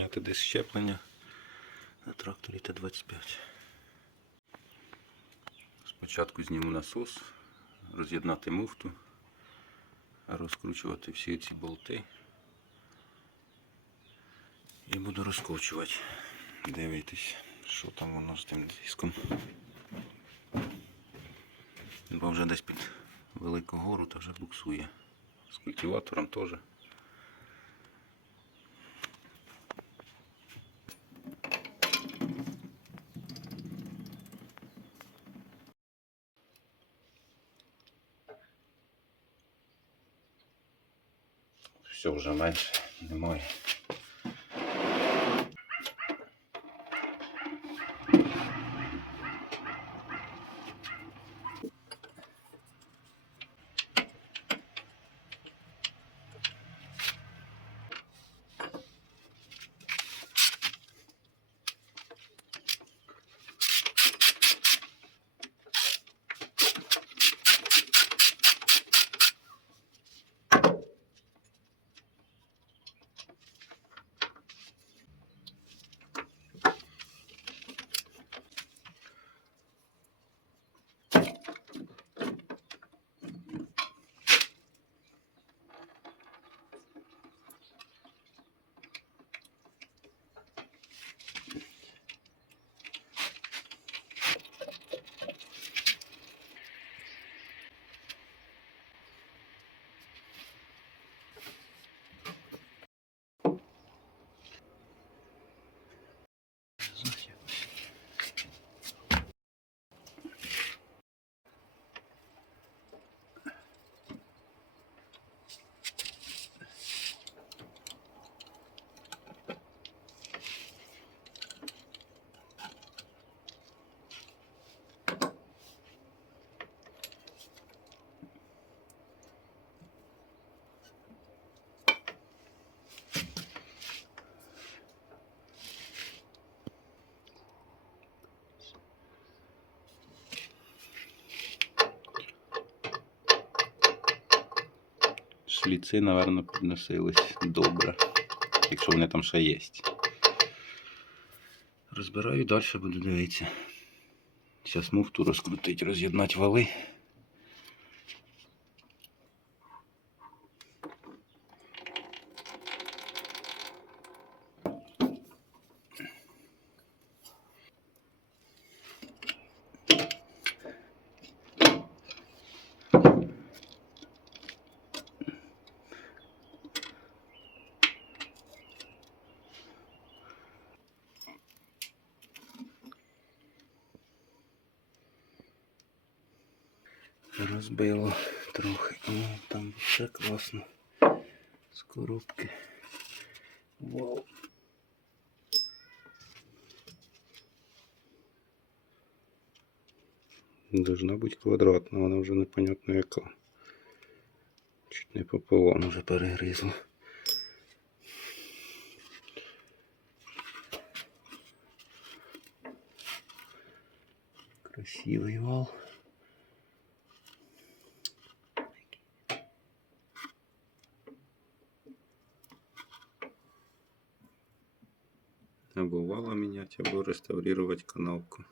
Поміняти десь щеплення на тракторі Т-25. Спочатку зніму насос, роз'єднати муфту, розкручувати всі ці болти. І буду розкручувати. Дивитись, що там воно з тим диском. Бо вже десь під велику гору та вже буксує. З культиватором теж. Все вже менше немає. Шліци, напевно, підносились добре, якщо вони там ще є. Розбираю, далі буду дивитися. Зараз муфту розкрутити, роз'єднати вали. Розбило трохи. О, там все класно. З коробки. Вау. Должна бути квадратна, вона вже непонятно яка. Чуть не пополам вже перегризла. Красивий вал. Або вала менять, або реставрировать канавку.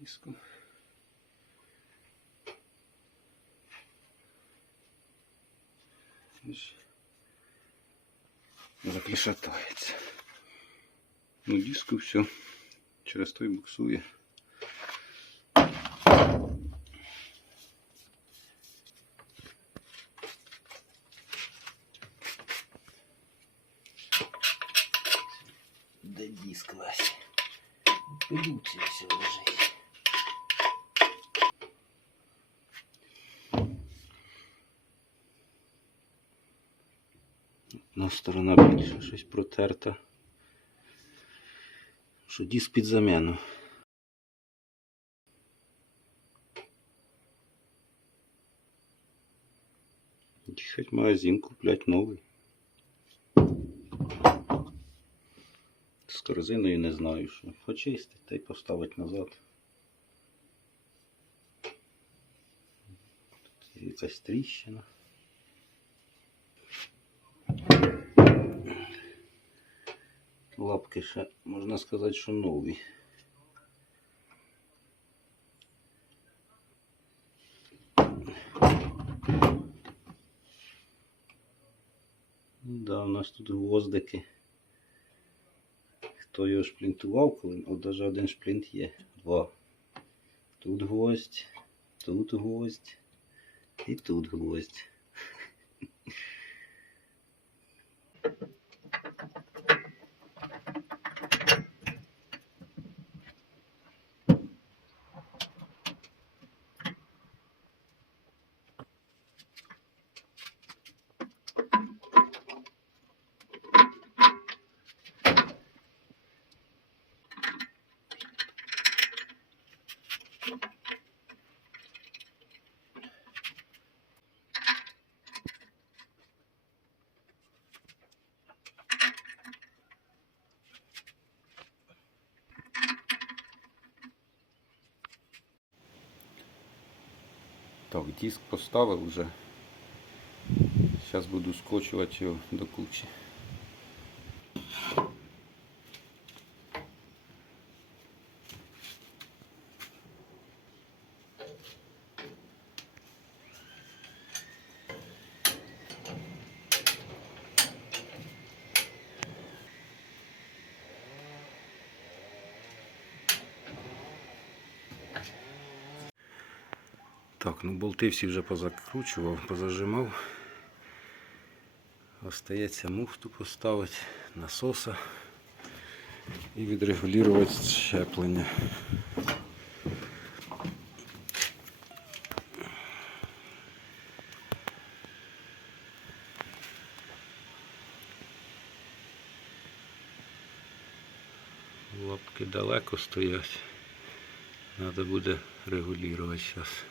Диско. Ось. Заклішатається. Ну, диску все. Через той буксує. Де диск весь? Пилюці все лежить. Сторона більше щось протерта. Що диск під заміну. Їхать магазин куплять новий. З корзиною не знаю, що. Почистить та й поставить назад. Тут якась тріщина. Лапки ще, можна сказати, що нові. Да, у нас тут гвоздики. Хто його шплінтував, коли от навіть один шплінт є. Два. Тут гвоздь, тут гвоздь і тут гвоздь. Так, диск поставив вже. Зараз буду скочувати його до кучі. Так, ну болти всі вже позакручував, позажимав. Остається муфту поставити, насоса і відрегулювати щеплення. Лапки далеко стоять. Треба буде регулювати зараз.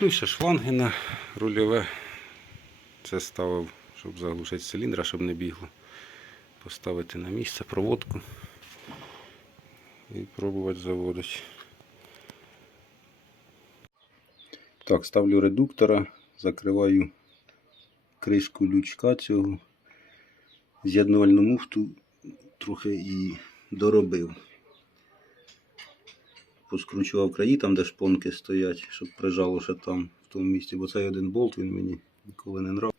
Ну і ще шланги на рульове. Це ставив, щоб заглушити циліндра, щоб не бігло. Поставити на місце проводку і пробувати заводити. Так, ставлю редуктора, закриваю кришку лючка цього. З'єднувальну муфту трохи і доробив. Поскручував краї там, де шпонки стоять, щоб прижало ще там, в тому місці, бо цей один болт він мені ніколи не нрав.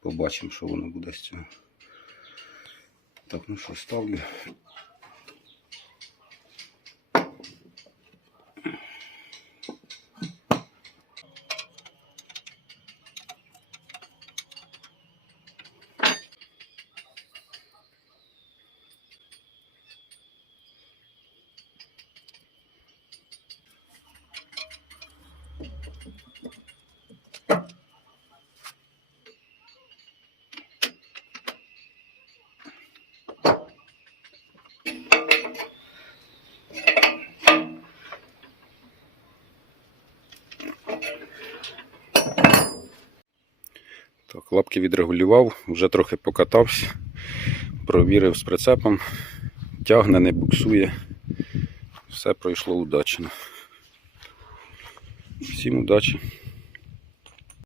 Побачимо, що воно буде з цього. Так, ну що, ставлю. Так, лапки відрегулював, вже трохи покатався, провірив з прицепом, тягне, не буксує. Все пройшло удачно. Всім удачі!